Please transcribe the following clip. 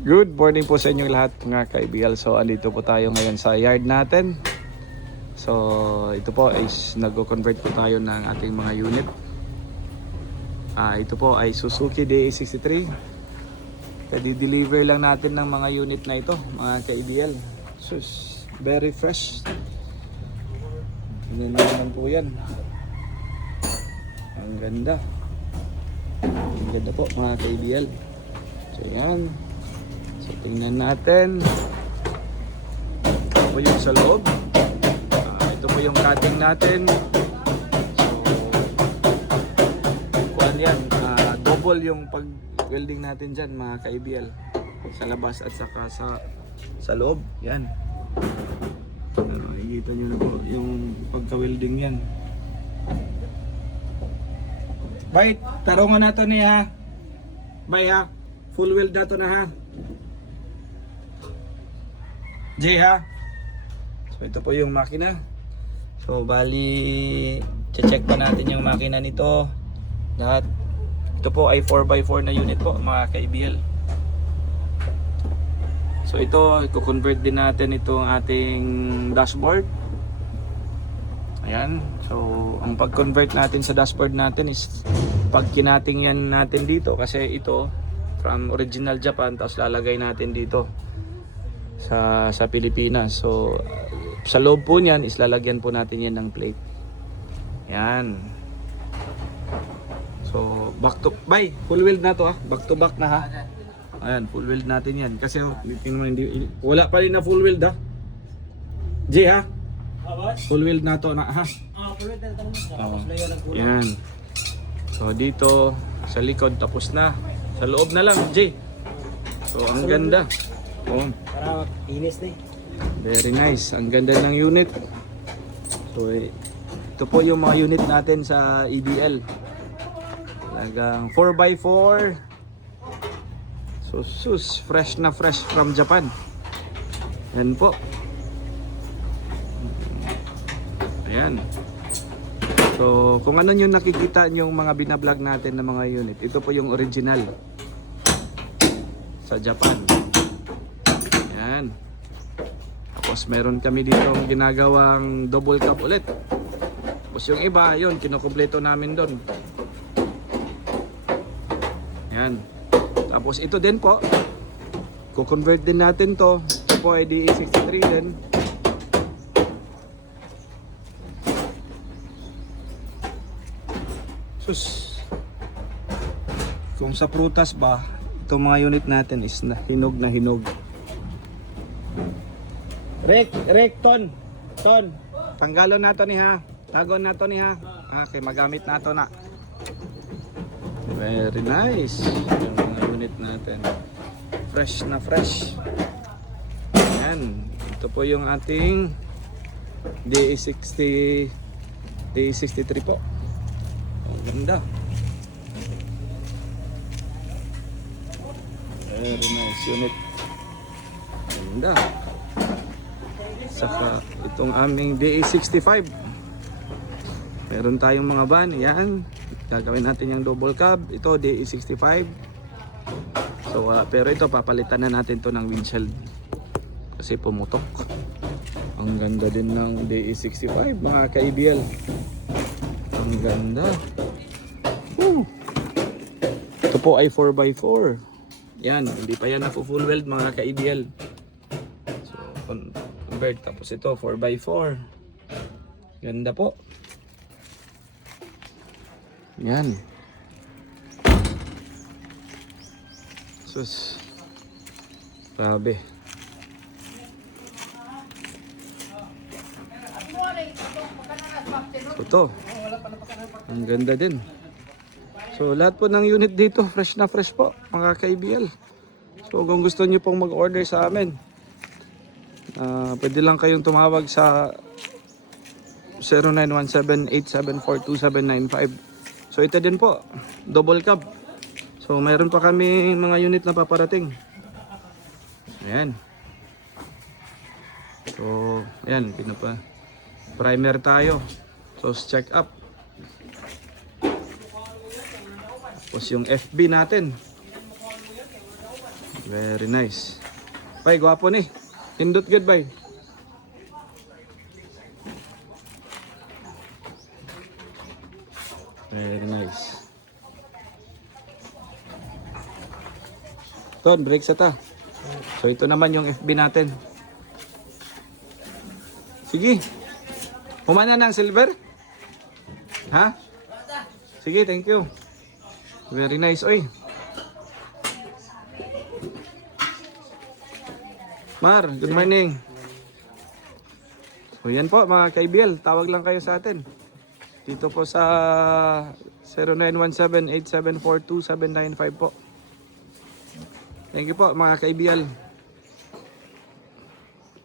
Good morning po sa inyong lahat mga kaibigan. So andito po tayo ngayon sa yard natin. So ito po is nagko-convert po tayo ng ating mga unit. Ito po ay Suzuki DA63. Deliver lang natin ng mga unit na ito mga kaibigan. So very fresh. Hindi naman po yan. Ang ganda. Ang ganda po mga kaibigan. So yan. So tingnan natin. Ito po yung sa loob. Ito po yung cutting natin. So kuhan yan. Double yung pag welding natin dyan mga ka-ABL. Sa labas at saka sa loob. Yan. Nakikita nyo na po yung pagka-welding yan. Bay, tarungan na to niya. Bay ha. Full weld na to na ha. J ha. So ito po yung makina. So bali check pa natin yung makina nito. Lahat. Ito po ay 4x4 na unit po mga ka-ABL. So ito i-convert din natin itong ating dashboard. Ayan. So ang pag-convert natin sa dashboard natin is pag kinating yan natin dito kasi ito from original Japan tapos lalagay natin dito sa Pilipinas. So sa loob po niyan is lalagyan po natin yan ng plate. Yan. So back to by full weld na to ha. Back to back na ha. Ayan, full weld natin yan kasi hindi wala pa rin na full weld ha. J ha. Full weld na to na ha. Full weld na to. Tapos layer ng kulang. Yan. So dito sa likod tapos na. Sa loob na lang, J. So ang ganda. Oh. Para inis na eh. Very nice. Ang ganda ng unit. So ito po yung mga unit natin sa EDL. Talagang 4x4. So sus, fresh na fresh from Japan. Yan po. Ayan. So kung ano yung nakikita yung mga binablog natin ng mga unit, ito po yung original sa Japan. Yan. Tapos meron kami dito ginagawang double cup ulit. Tapos yung iba, yun, kinukumpleto namin doon. Yan. Tapos ito din po, kukonvert din natin to. Ito po ay DA63 din. Sus. Kung sa prutas ba, itong mga unit natin is hinog na hinog. Ton. Tanggalon na to ni ha. Tagon na to ni ha. Okay, magamit na to na. Very nice. Yung mga unit natin. Fresh na fresh. Yan. Ito po yung ating DA63 po. Ang ganda. Very nice unit. Ganda. Saka itong aming DA65. Meron tayong mga van. Yan. Gagawin natin yung double cab. Ito DA65. So pero ito papalitan na natin to ng windshield. Kasi pumutok. Ang ganda din ng DA65 mga ka-ABL. Ang ganda. Woo! Ito po ay 4x4. Yan. Hindi pa yan na full weld mga ka-ABL. So convert. Tapos ito 4x4. Ganda po. Yan. Sus. Grabe. Ito. Ang ganda din. So lahat po ng unit dito fresh na fresh po mga ka-ABL. So kung gusto niyo pong mag-order sa amin, pwede lang kayong tumawag sa 0917-874-2795. So ito din po, double cab. So mayroon pa kami mga unit na paparating. Ayan. So ayan, primer tayo. So check up. Tapos yung FB natin. Very nice. Bay, gwapo ni. Tindot good, bay. Very nice. Ton, break sa ta. So ito naman yung FB natin. Sige. Humana ng silver? Ha? Sige, thank you. Very nice, oy. Mar, good morning. So yan po mga kaibigan, tawag lang kayo sa atin. Dito po sa 0917-8742-795 po. Thank you po mga kaibigan.